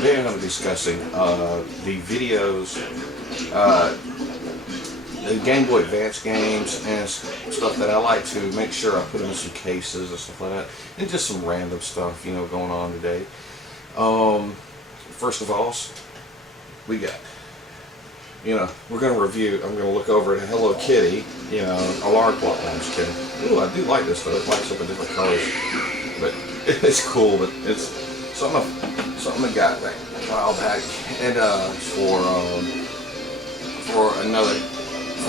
Today I'm going to be discussing the videos, uh, the Game Boy Advance games and stuff that I like to make sure I put them in some cases and stuff like that, and just some random stuff, you know, going on today. First of all, we got, you know, we're going to review, I'm going to look over at Hello Kitty, you know, alarm clock. I'm just kidding. Ooh, I do like this though. It lights up in different colors, but it's cool. But it's something I got like a while back, and for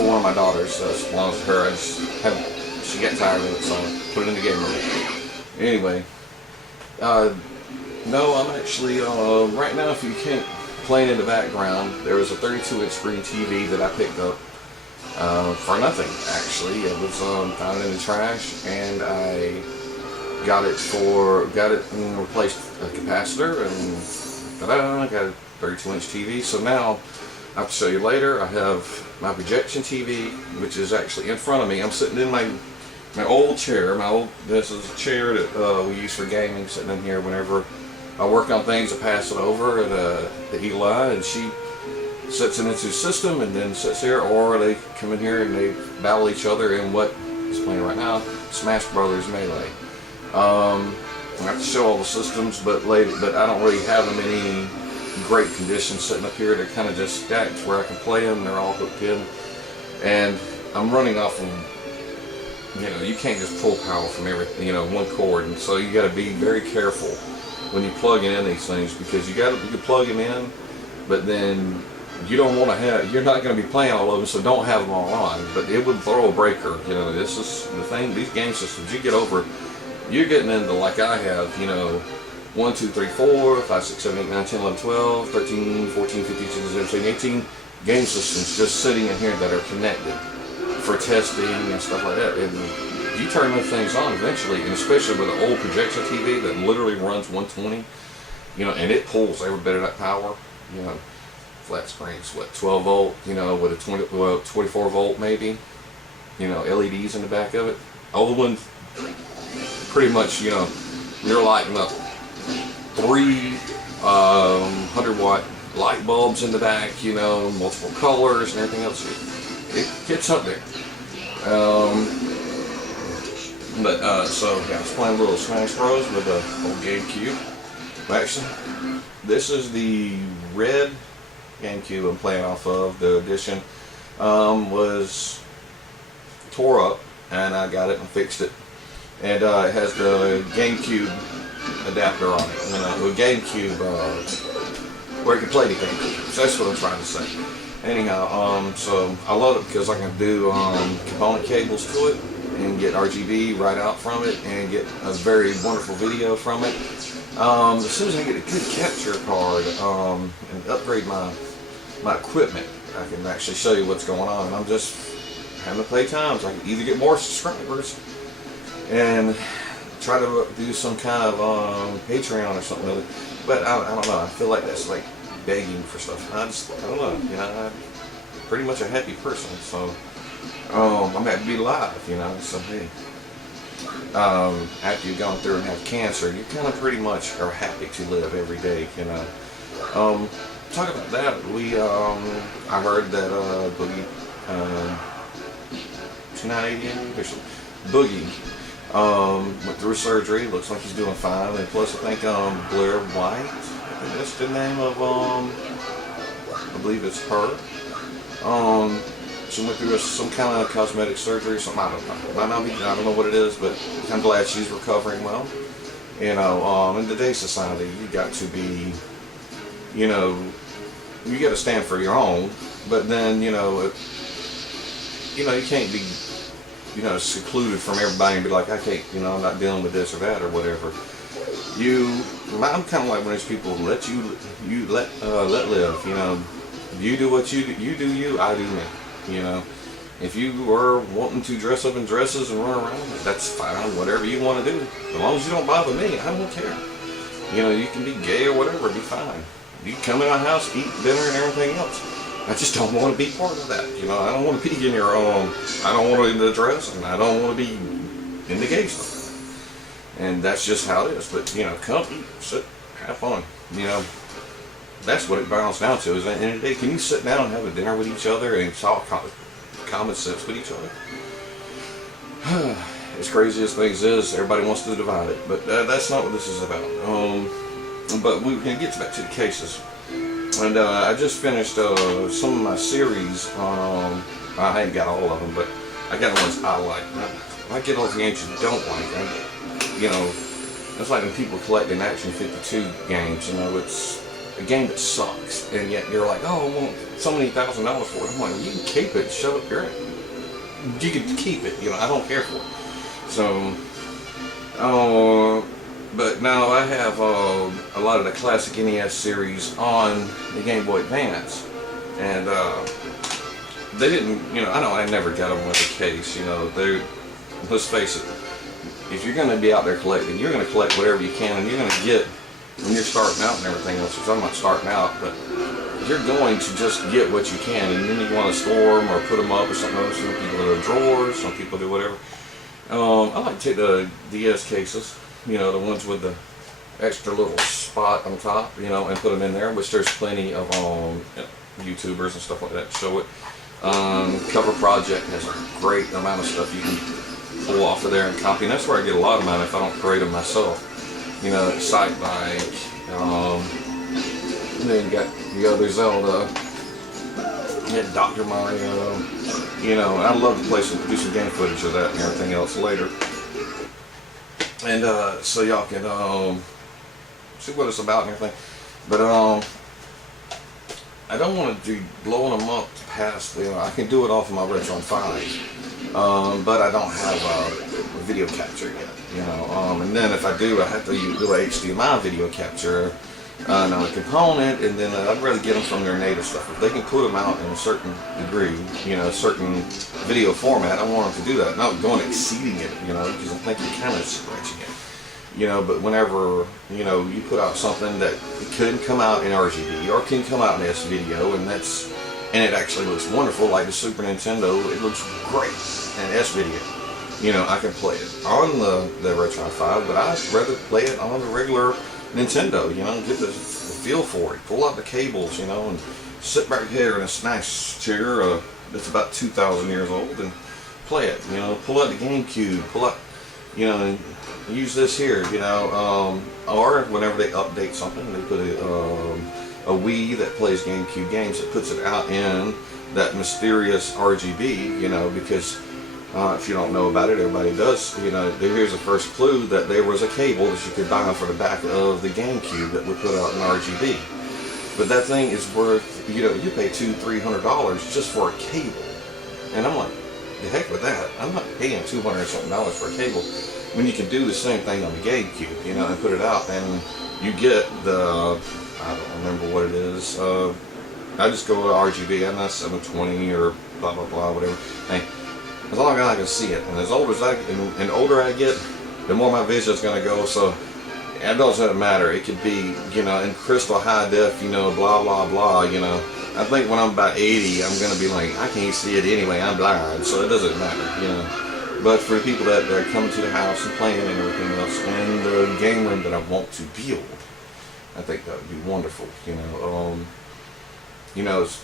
one of my daughters. So it belongs to her. She got tired of it, so I put it in the game room. Anyway, no, I'm actually right now. If you can't playing in the background, there was a 32-inch screen TV that I picked up for nothing. Actually, it was found in the trash, and I got it and replaced a capacitor, and ta-da, I got a 32-inch TV. So now I have to show you later. I have my projection TV, which is actually in front of me. I'm sitting in my old chair. This is a chair that we use for gaming. Sitting in here whenever I work on things, I pass it over to Eli, and she sets it into the system and then sits here, or they come in here and they battle each other in what is playing right now, Smash Brothers Melee. I have to show all the systems, but I don't really have them in any great condition sitting up here. They're kind of just stacked where I can play them. They're all hooked in, and I'm running off of, you know, you can't just pull power from everything, you know, one cord, and so you got to be very careful when you plug in these things, because you can plug them in, but then you don't want to have, you're not going to be playing all of them, so don't have them all on. But it would throw a breaker. You know, this is the thing. These game systems, you get over, you're getting into, like I have, you know, 1, 2, 3, 4, 5, 6, 7, 8, 9, 10, 11, 12, 13, 14, 15, 16, 17, 18 game systems just sitting in here that are connected for testing and stuff like that. And you turn those things on eventually, and especially with an old projection TV that literally runs 120, you know, and it pulls every bit of that power, you know. Flat screens, what, 12 volt, you know, with a 24 volt maybe, you know, LEDs in the back of it. Old one, pretty much, you know, you're lighting up 3 100-watt light bulbs in the back, you know, multiple colors and everything else. It gets up there. So yeah, I was playing a little Smash Bros with the old GameCube. Actually, this is the red GameCube I'm playing off of. The edition was tore up, and I got it and fixed it. And it has the GameCube adapter on it. You know, the GameCube where you can play the GameCube. So that's what I'm trying to say. Anyhow, so I love it because I can do component cables to it and get RGB right out from it and get a very wonderful video from it. As soon as I get a good capture card and upgrade my equipment, I can actually show you what's going on. I'm just having to play times. I can either get more subscribers and try to do some kind of Patreon or something with it. But I don't know. I feel like that's like begging for stuff. I don't know. You know, I'm pretty much a happy person, so I'm happy to be alive. You know, so hey, after you've gone through and have cancer, you kind of pretty much are happy to live every day. You know. Talk about that. I heard that Boogie 2980 Boogie went through surgery. Looks like he's doing fine. And plus, I think Blair White, I think that's the name of I believe it's her. She went through some kind of cosmetic surgery or something. I don't know. Might not be. I don't know what it is, but I'm glad she's recovering well. You know, in today's society, you got to be, you know, you got to stand for your own. But then, you know, you can't be, you know, secluded from everybody and be like, I can't, you know, I'm not dealing with this or that or whatever. I'm kind of like one of those people. Let live. You know, you do what you do you, I do me. You know, if you are wanting to dress up in dresses and run around, that's fine. Whatever you want to do, as long as you don't bother me, I don't care. You know, you can be gay or whatever, be fine. You can come in my house, eat dinner and everything else. I just don't want to be part of that. You know, I don't want to be in your own. I don't want to be in the dress, and I don't want to be in the gay stuff. And that's just how it is. But you know, come eat, sit, have fun. You know, that's what it boils down to. Is at the end of the day, can you sit down and have a dinner with each other and talk common sense with each other? As crazy as things is, everybody wants to divide it, but that's not what this is about. But we can get back to the cases. And I just finished some of my series on, I ain't got all of them, but I got the ones I like. I get all the games you don't like. You know, it's like when people collecting Action 52 games, you know, it's a game that sucks, and yet you're like, oh, I want so many $1,000 for it. I'm like, you can keep it, shut up your ass. You can keep it, you know, I don't care for it. So, but now I have a lot of the classic NES series on the Game Boy Advance, and they didn't, you know, I never got them with a case, you know, let's face it, if you're going to be out there collecting, you're going to collect whatever you can, and you're going to get, when you're starting out and everything else, which I'm not starting out, but you're going to just get what you can, and then you want to store them or put them up or something else. Some people do drawers, some people do whatever. I like to take the DS cases, you know, the ones with the extra little spot on top, you know, and put them in there, which there's plenty of YouTubers and stuff like that to show it. Cover Project has a great amount of stuff you can pull off of there and copy, and that's where I get a lot of mine if I don't create them myself. You know, Sightbank, and then you got the other Zelda, you got Dr. Mario, you know, I'd love to do some game footage of that and everything else later. And so y'all can see what it's about and everything. But I don't want to do blowing them up past, you know, I can do it off of my Retron 5, but I don't have a video capture yet, you know. And then if I do, I have to do a HDMI video capture on a component, and then I'd rather get them from their native stuff. If they can put them out in a certain degree, you know, a certain video format, I want them to do that. Not going exceeding it, you know, because I think you're kind of stretching it. You know, but whenever, you know, you put out something that couldn't come out in RGB or can come out in S-Video, and it actually looks wonderful, like the Super Nintendo, it looks great in S-Video. You know, I can play it on the Retron 5, but I'd rather play it on the regular Nintendo, you know, get the feel for it. Pull out the cables, you know, and sit back here in a nice chair that's about 2,000 years old and play it, you know. Pull out the GameCube, pull out, you know, and use this here, you know, or whenever they update something, they put a Wii that plays GameCube games, that puts it out in that mysterious RGB, you know, because if you don't know about it, everybody does, you know. Here's the first clue that there was a cable that you could buy for the back of the GameCube that would put out in RGB. But that thing is worth, you know, you pay $200-300 just for a cable. And I'm like, the heck with that. I'm not paying $200 something for a cable when you can do the same thing on the GameCube, you know, and put it out, and you get the, I don't remember what it is. I just go with RGB, I'm not 720 or blah blah blah, whatever. Hey, as long as I can see it, and as older as older I get, the more my vision is gonna go. So it doesn't matter. It could be, you know, in crystal high def, you know, blah blah blah, you know. I think when I'm about 80, I'm gonna be like, I can't see it anyway. I'm blind, so it doesn't matter, you know. But for the people that are coming to the house and playing and everything else, and the game room that I want to build, I think that would be wonderful, you know. You know, it's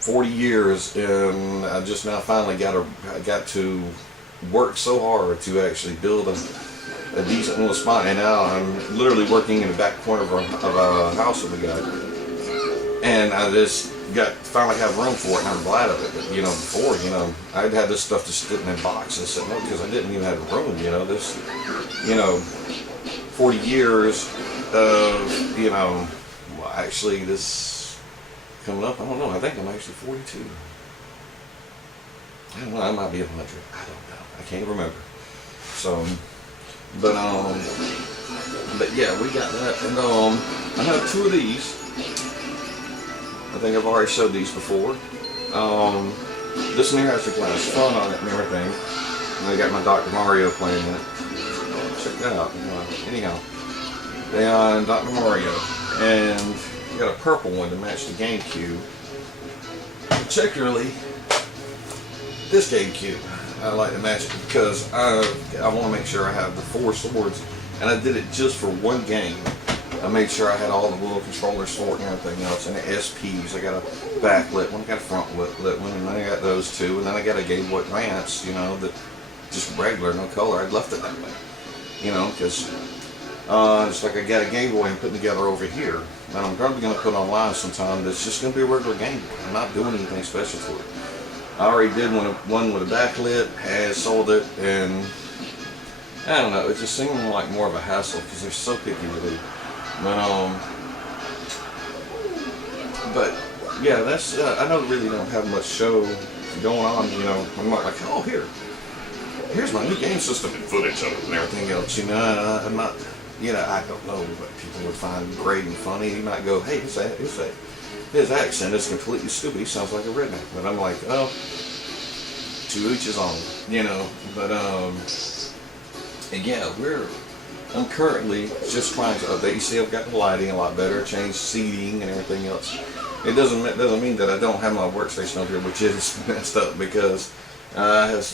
40 years, and I just now finally got to work so hard to actually build a decent little spot, and now I'm literally working in the back corner of a house that we got, and I just finally have room for it, and I'm glad of it. But, you know, before, you know, I'd had this stuff just sitting in boxes sitting up because I didn't even have the room, you know. This, you know, 40 years of, you know, well, actually this coming up, I don't know, I think I'm actually 42. I don't know, I might be 100. I don't know. I can't remember. So, but yeah, we got that, and I have two of these. I think I've already showed these before. This one here has the glass fun on it and everything. And I got my Dr. Mario playing it. Check that out. Anyhow, they on Dr. Mario, and you got a purple one to match the GameCube. Particularly this GameCube, I like to match it because I want to make sure I have the 4 swords, and I did it just for one game. I made sure I had all the little controllers for it and everything else, and the SPs. I got a backlit one, I got a front lit one, and then I got those two, and then I got a Game Boy Advance, you know, that just regular, no color. I'd left it that way, you know, because just like I got a Game Boy and putting together over here, and I'm probably going to put online sometime. That's just going to be a regular Game Boy. I'm not doing anything special to it. I already did one with a backlit, has sold it, and I don't know. It just seemed like more of a hassle because they're so picky with it. But yeah, that's I don't really don't have much show going on. You know, I'm not like, oh here's my new game system and footage of it and everything else. You know, I'm not. You know, I don't know what people would find great and funny. You might go, hey, his accent is completely stupid. He sounds like a redneck. But I'm like, oh, to each his own, you know. But and yeah, I'm currently just trying to update. You see, I've got the lighting a lot better, changed seating and everything else. It doesn't mean that I don't have my workstation over here, which is messed up because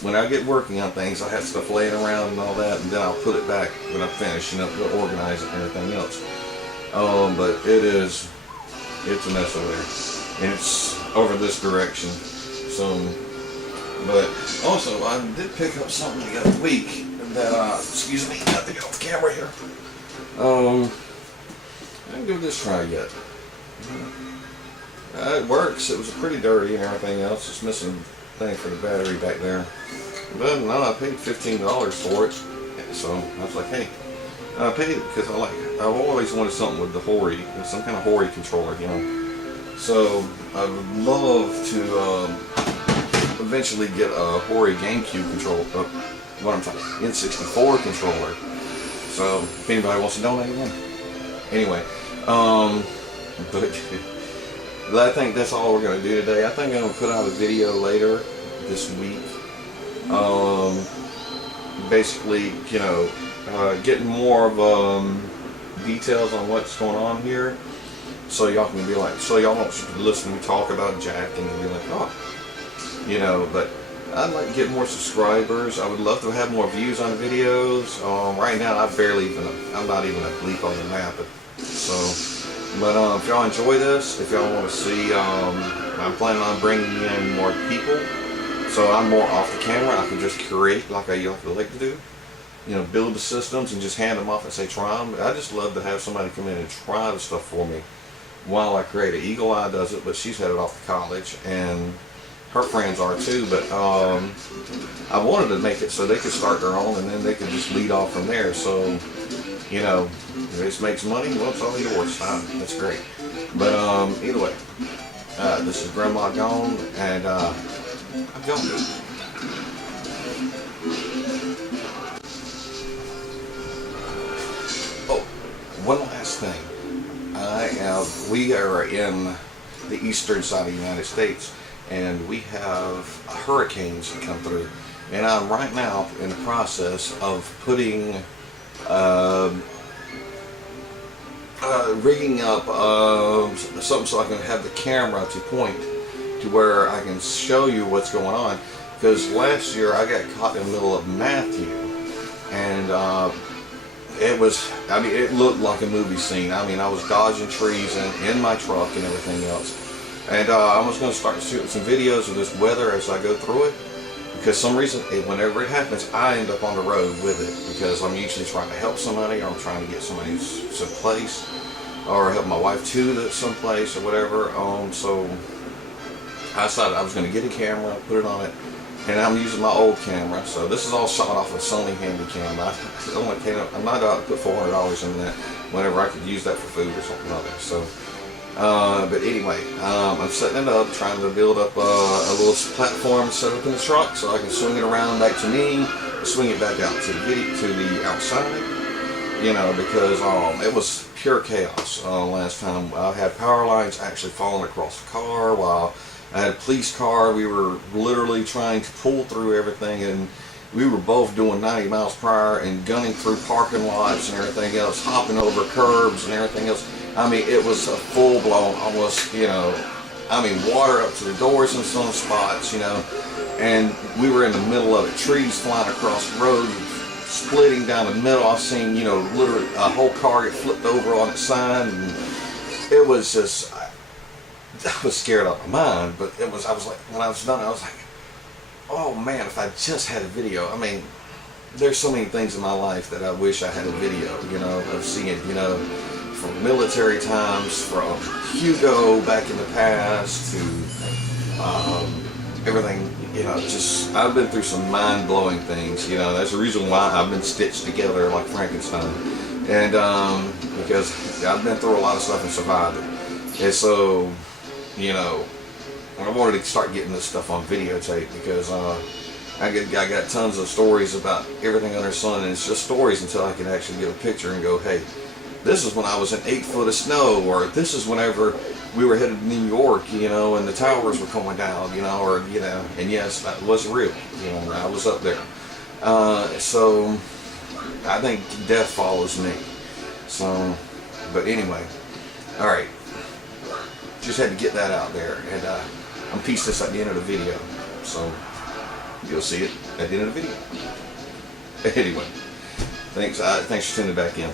when I get working on things, I have stuff laying around and all that, and then I'll put it back when I'm finished, you know, organize it and everything else. But it's a mess over there, and it's over this direction. So, but also I did pick up something the other week that excuse me, I have to get off the camera here. I didn't give this a try yet. It works. It was pretty dirty and everything else. It's missing thing for the battery back there. But no, I paid $15 for it. So I was like, hey, I paid it because I've always wanted something with the Hori, some kind of Hori controller, you know. So I would love to eventually get a Hori GameCube controller, N64 controller. So if anybody wants to donate one. Anyway, but I think that's all we're going to do today. I think I'm going to put out a video later this week. Basically, you know, getting more of details on what's going on here. So y'all can be like, so y'all won't listen to me talk about Jack and be like, oh, you know, but I'd like to get more subscribers. I would love to have more views on videos. Right now, I'm not even a bleep on the map. But if y'all enjoy this, if y'all want to see, I'm planning on bringing in more people. So I'm more off the camera. I can just create like I like to do. You know, build the systems and just hand them off and say try them. I just love to have somebody come in and try the stuff for me while I create it. Eagle Eye does it, but she's headed off to college, and her friends are too. But I wanted to make it so they could start their own, and then they could just lead off from there. So, you know, if this makes money, well, it's all yours. That's great. But either way, this is Grandma Gone, and I'm going. Oh, one last thing. We are in the eastern side of the United States, and we have hurricanes that come through. And I'm right now in the process of putting, rigging up something so I can have the camera to point to where I can show you what's going on. Because last year I got caught in the middle of Matthew, and it looked like a movie scene. I mean, I was dodging trees in my truck and everything else. And I was going to start shooting some videos of this weather as I go through it. Because some reason, whenever it happens, I end up on the road with it. Because I'm usually trying to help somebody, or I'm trying to get somebody someplace, or help my wife to someplace, or whatever. So I decided I was going to get a camera, put it on it. And I'm using my old camera, so this is all shot off a Sony Handycam. I'm not about to put $400 in that whenever I could use that for food or something like that. So, but anyway, I'm setting it up, trying to build up a little platform set up in the truck so I can swing it around back to me, swing it back out to the outside. You know, because it was pure chaos last time. I had power lines actually falling across the car while I had a police car. We were literally trying to pull through everything, and we were both doing 90 miles per hour and gunning through parking lots and everything else, hopping over curbs and everything else. I mean, it was a full-blown, almost, you know, I mean, water up to the doors in some spots, you know, and we were in the middle of it, trees flying across the road, splitting down the middle. I've seen, you know, literally a whole car get flipped over on its side, and it was just, I was scared out of my mind. But I was like, when I was done, I was like, oh man, if I just had a video. I mean, there's so many things in my life that I wish I had a video, you know, of seeing, you know, from military times, from Hugo back in the past to everything, you know, just, I've been through some mind-blowing things, you know. That's the reason why I've been stitched together like Frankenstein. And because I've been through a lot of stuff and survived it. And so, you know, I wanted to start getting this stuff on videotape because I got tons of stories about everything under the sun, and it's just stories until I can actually get a picture and go, hey, this is when I was in 8 foot of snow, or this is whenever we were headed to New York, you know, and the towers were coming down, you know, or, you know, and yes, that was real, you know, I was up there. So I think death follows me. So, but anyway, all right, just had to get that out there, and I'm piecing this at the end of the video, so you'll see it at the end of the video. Anyway, thanks for tuning back in.